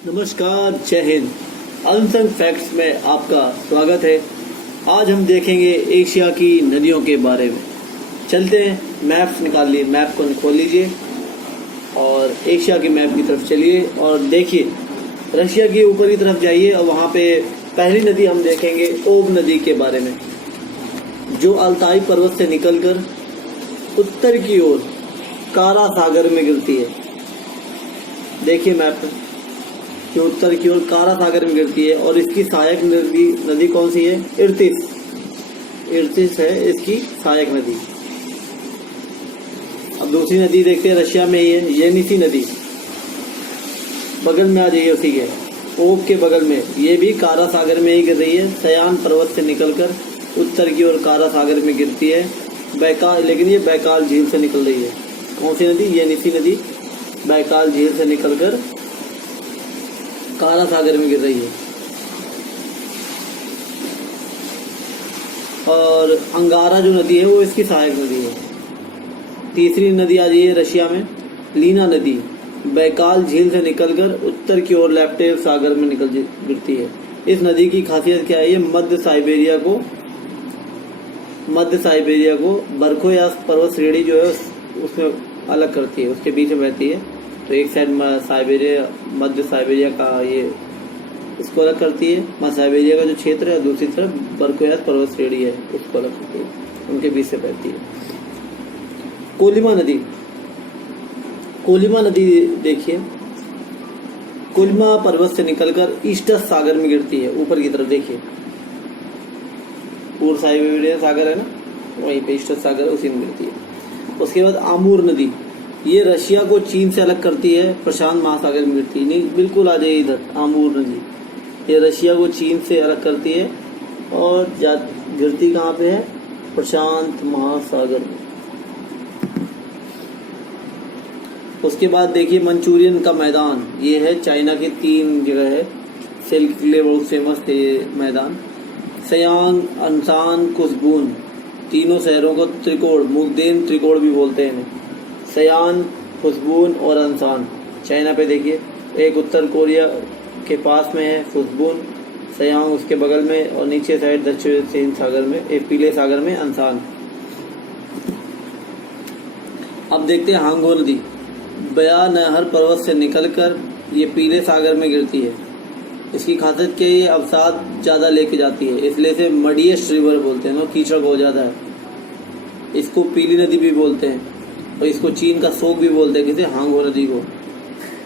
नमस्कार, जय Hind. Unsung facts में आपका स्वागत है। आज हम देखेंगे एशिया की नदियों के बारे में। चलते हैं, मैप्स निकाल लिए, मैप को खोल लीजिए और एशिया के मैप की तरफ चलिए और देखिए, रशिया की ऊपरी तरफ जाइए और वहाँ पे पहली नदी हम देखेंगे ओब नदी के बारे में, जो अल्ताई पर्वत से निकलकर उत्तर की ओर कारा सागर में गिरती है। देखिए मैप में, जो उत्तर की ओर कारा सागर में गिरती है और इसकी सहायक नदी कौन सी है? इर्तिस है इसकी सहायक नदी। अब दूसरी नदी देखते हैं, रशिया में ही है, येनिसी नदी। बगल में आ जाइए, उसी के ओब के बगल में, ये भी कारा सागर में ही गिर रही है। सयान पर्वत से निकलकर उत्तर की ओर कारा सागर में गिरती है। लेकिन ये बैकाल झील से निकल रही है। कौन सी नदी? येनिसी नदी बैकाल झील से निकलकर काला सागर में गिर रही है। और अंगारा जो नदी है वो इसकी सहायक नदी है। तीसरी नदी आ रही है रशिया में, लीना नदी बैकाल झील से निकलकर उत्तर की ओर लैप्टेव सागर में गिरती है। इस नदी की खासियत क्या है? ये मध्य साइबेरिया को बरखोयास पर्वत श्रेणी जो है उसमें अलग करती है, उसके बीच में बहती है। तो एक साइड मध्य साइबेरिया का ये इसको अलग करती है, मध्य साइबेरिया का जो क्षेत्र है, दूसरी तरफ बरखोयास पर्वत श्रेणी है उसको अलग करती है, उनके बीच से बहती है। कोलिमा नदी देखिए, कोलिमा पर्वत से निकलकर ईस्टस सागर में गिरती है। ऊपर की तरफ देखिए, पूर्व साइबेरिया सागर है ना, वहीं पे ईस्टस सागर उसी में गिरती है। उसके बाद आमूर नदी, ये रशिया को चीन से अलग करती है, प्रशांत महासागर में गिरती है। नहीं, बिल्कुल आ जाइए इधर, आमूर नदी ये रशिया को चीन से अलग करती है और गिरती कहाँ पे है? प्रशांत महासागर में। उसके बाद देखिए मंचूरियन का मैदान, ये है चाइना की 3 जगह है, सिल्क के लिए बहुत फेमस थे ये मैदान। सयांग, अनसान, कुसबून, तीनों शहरों को मुगदेन त्रिकोण भी बोलते हैं। सयान, खुशबून और अनसान चाइना पे देखिए, एक उत्तर कोरिया के पास में है खुशबून, सयांग उसके बगल में और नीचे साइड दक्षिण चीन सागर में, एक पीले सागर में अनसान। अब देखते हैं हांगो नदी, बया नहर पर्वत से निकलकर ये पीले सागर में गिरती है। इसकी खासियत क्या है? ये अवसाद ज़्यादा लेके जाती है, इसलिए इसे मडियस्ट रिवर बोलते हैं। कीचड़ बहुत ज़्यादा है, इसको पीली नदी भी बोलते हैं और इसको चीन का शोक भी बोलते हैं, किसे? हांगो नदी को।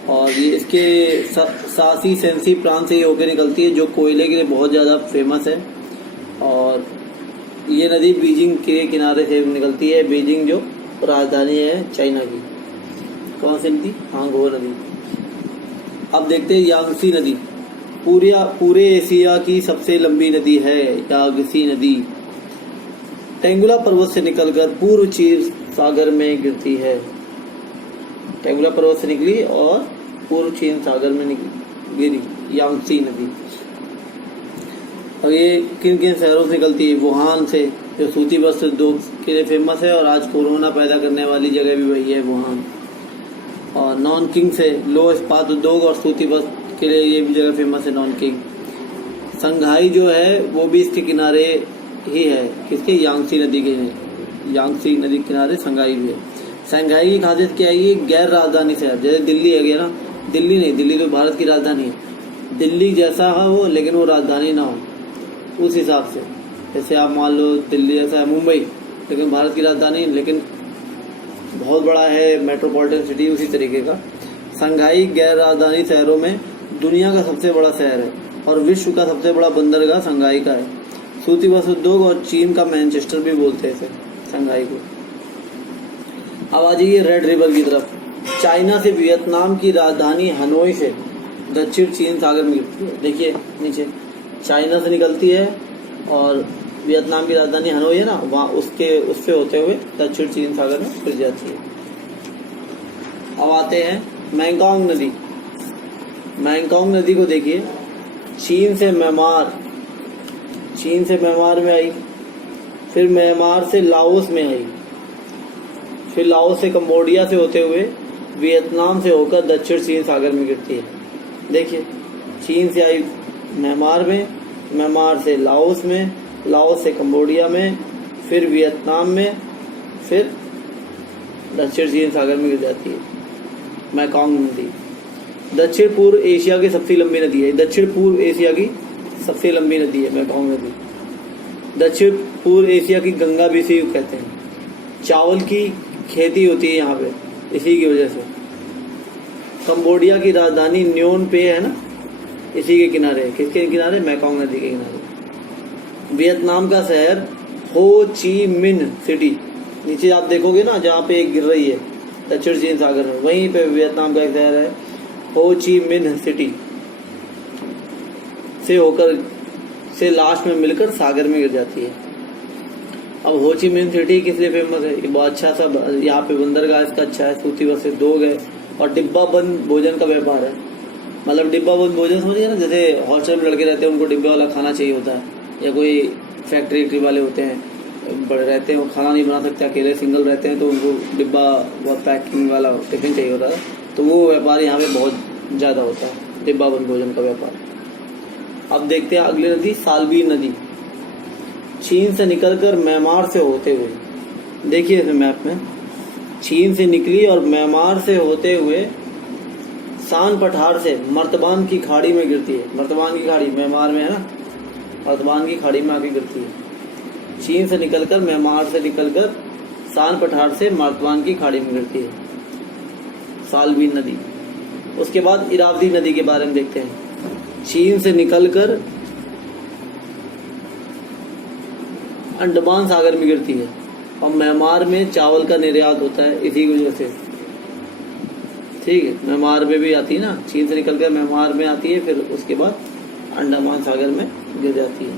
और ये इसके सासी सेंसी प्रांत से ही होकर निकलती है, जो कोयले के लिए बहुत ज़्यादा फेमस है। और ये नदी बीजिंग के किनारे से निकलती है, बीजिंग जो राजधानी है चाइना की। कौन सी नदी? हांगो नदी। अब देखते हैं यांगसी नदी, पूरे एशिया की सबसे लंबी नदी है यांगसी नदी। टेंगुला पर्वत से निकलकर पूर्व चीन सागर में गिरती है। टेंगुला पर्वत से निकली और पूर्व चीन सागर में गिरी यांगसी नदी। और ये किन किन शहरों से निकलती है? वुहान से, जो सूती वस्त्र उद्योग के लिए फेमस है और आज कोरोना पैदा करने वाली जगह भी वही है, वुहान। और नॉनकिंग से, लो इस्पात उद्योग और सूती वस्त्र के लिए ये भी जगह फेमस है, नॉनकिंग। संघाई जो है वो भी इसके किनारे ही है, किसके? यांगसी नदी के, यांगसी नदी किनारे संघाई भी है। संघाई की खासियत क्या है? ये गैर राजधानी शहर, जैसे दिल्ली है गया ना, दिल्ली नहीं, दिल्ली तो भारत की राजधानी है, दिल्ली जैसा है वो, लेकिन वो राजधानी ना हो, उस हिसाब से। जैसे आप मान लो दिल्ली जैसा है मुंबई, लेकिन भारत की राजधानी, लेकिन बहुत बड़ा है, मेट्रोपॉलिटन सिटी, उसी तरीके का। संघाई गैर राजधानी शहरों में दुनिया का सबसे बड़ा शहर है और विश्व का सबसे बड़ा बंदरगाह संघाई का है। सूती वस्त्र उद्योग और चीन का मैनचेस्टर भी बोलते हैं इसे, संघाई को। अब आ जाइए रेड रिवर की तरफ, चाइना से वियतनाम की राजधानी हनोई से दक्षिण चीन सागर में गिरती है। देखिए नीचे चाइना से निकलती है और वियतनाम की राजधानी हनोई है ना, वहाँ उससे होते हुए दक्षिण चीन सागर में गिर जाती है। अब आते हैं मैंगोंग नदी। मैंगोंग नदी को देखिए, चीन से म्यांमार में आई, फिर म्यांमार से लाओस में आई, फिर लाओस से कंबोडिया से होते हुए वियतनाम से होकर दक्षिण चीन सागर में गिरती है। देखिए, चीन से आई म्यांमार में, म्यांमार से लाओस में, लाओस से कंबोडिया में, फिर वियतनाम में, फिर दक्षिण चीन सागर में गिर जाती है मैकोंग नदी। दक्षिण पूर्व एशिया की सबसे लंबी नदी है, दक्षिण पूर्व एशिया की सबसे लंबी नदी है मैकोंग नदी। दक्षिण पूर्व एशिया की गंगा भी इसी को कहते हैं। चावल की खेती होती है यहाँ पे इसी की वजह से। कंबोडिया की राजधानी न्योन पे है ना, इसी के किनारे। किसके किनारे? मैकोंग नदी के किनारे। वियतनाम का शहर हो ची मिन्ह सिटी, नीचे आप देखोगे ना जहाँ पे एक गिर रही है दक्षिण चीन सागर में, वहीं पे वियतनाम का एक शहर है हो ची मिन्ह सिटी, से होकर से लास्ट में मिलकर सागर में गिर जाती है। अब हो ची मिन्ह सिटी किस लिए फेमस है? ये बहुत अच्छा सा यहाँ पे बंदरगाह इसका अच्छा है, सूती बस से 2 गए, और डिब्बा बंद भोजन का व्यापार है। मतलब डिब्बा बंद भोजन समझिए ना, जैसे हॉस्टल में लड़के रहते हैं उनको डिब्बे वाला खाना चाहिए होता है, या कोई फैक्ट्री वाले होते हैं बड़े रहते हैं वो खाना नहीं बना सकते, अकेले सिंगल रहते हैं तो उनको डिब्बा व पैकिंग वाला टिफिन चाहिए होता है, तो वो व्यापार यहाँ पे बहुत ज़्यादा होता है, डिब्बा बंद भोजन का व्यापार। अब देखते हैं अगली नदी, सालबीर नदी। चीन से निकलकर म्यांमार से होते हुए, देखिए इस मैप में, चीन से निकली और म्यांमार से होते हुए सान पठार से मर्तबान की खाड़ी में गिरती है। मर्तबान की खाड़ी म्यांमार में है ना, मर्तबान की खाड़ी में आके गिरती है। चीन से निकलकर, म्यांमार से निकलकर सान पठार से मर्तबान की खाड़ी में गिरती है सालबीर नदी। उसके बाद इरावदी नदी के बारे में देखते हैं। चीन से निकलकर अंडमान सागर में गिरती है, और म्यांमार में चावल का निर्यात होता है इसी की वजह से। ठीक है, म्यांमार में भी आती है ना, चीन से निकलकर म्यांमार में आती है, फिर उसके बाद अंडमान सागर में गिर जाती है,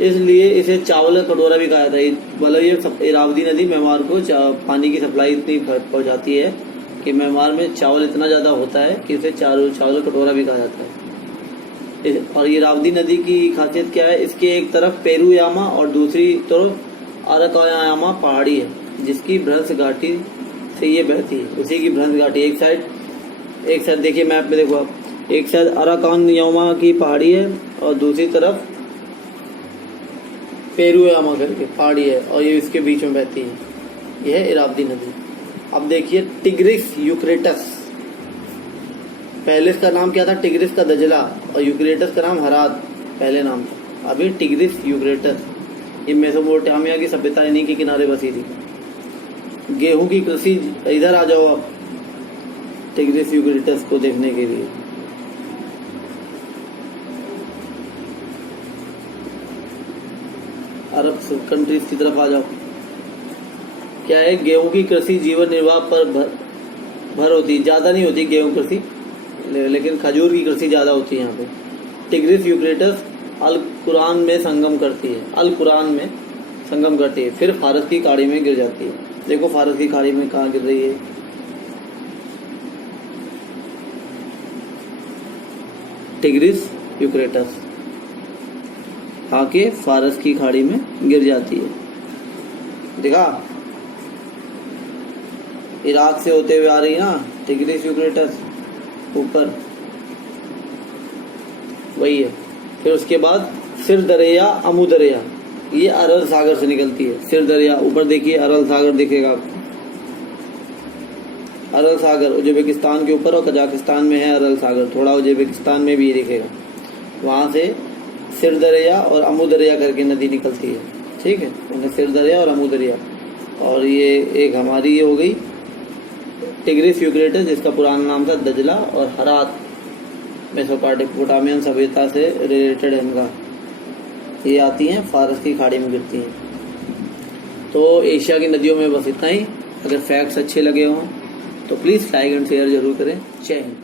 इसलिए इसे चावल का कटोरा भी कहा जाता है। मतलब ये इरावदी नदी म्यांमार को पानी की सप्लाई इतनी पहुंचाती है कि म्यांमार में चावल इतना ज़्यादा होता है कि इसे चावल कटोरा भी कहा जाता है। और ये इरावदी नदी की खासियत क्या है? इसके एक तरफ पेरुयामा और दूसरी तरफ अराकायामा पहाड़ी है, जिसकी भ्रंश घाटी से ये बहती है। उसी की भ्रंश घाटी, एक साइड देखिए मैप में देखो आप, एक साइड अराकायामा की पहाड़ी है और दूसरी तरफ पेरुयामा करके पहाड़ी है, और ये इसके बीच में बहती है। यह है इरावदी नदी। अब देखिए टिग्रिस यूक्रेटस, पहले इसका नाम क्या था? टिग्रिस का दजला, और यूक्रेटस का नाम हरात पहले नाम था। अभी टिग्रिस यूक्रेटस, ये मेसोपोटामिया की सभ्यता इन्हीं के किनारे बसी थी। गेहूं की कृषि, इधर आ जाओ आप टिग्रिस यूक्रेटस को देखने के लिए। अरब कंट्रीज की तरफ आ जाओ। क्या है? गेहूं की कृषि जीवन निर्वाह पर भर होती है, ज़्यादा नहीं होती गेहूं कृषि, लेकिन खजूर की कृषि ज़्यादा होती है यहाँ पे। टिग्रिस यूक्रेटस अल कुरान में संगम करती है, फिर फारस की खाड़ी में गिर जाती है। देखो फारस की खाड़ी में कहाँ गिर रही है? टिग्रिस यूक्रेटस आके फारस की खाड़ी में गिर जाती है। देखा, इराक से होते हुए आ रही है ना टिग्रिस यूक्रेटस, ऊपर वही है। फिर उसके बाद सिर दरिया, अमू दरिया, ये अरल सागर से निकलती है। सिर दरिया, ऊपर देखिए अरल सागर दिखेगा आपको, अरल सागर उज्बेकिस्तान के ऊपर, और कजाकिस्तान में है अरल सागर, थोड़ा उज्बेकिस्तान में भी दिखेगा। वहाँ से सिर दरिया और अमू दरिया करके नदी निकलती है। ठीक है, उन्हें सिर दरिया और अमू दरिया। और ये एक हमारी ये हो गई टिग्रिस यूक्रेटस, जिसका पुराना नाम था दजला, और हरात मेसोपोटामियन सभ्यता से रिलेटेड है इनका। ये आती हैं फारस की खाड़ी में गिरती हैं। तो एशिया की नदियों में बस इतना ही। अगर फैक्ट्स अच्छे लगे हों तो प्लीज़ लाइक एंड शेयर जरूर करें। जय हिंद।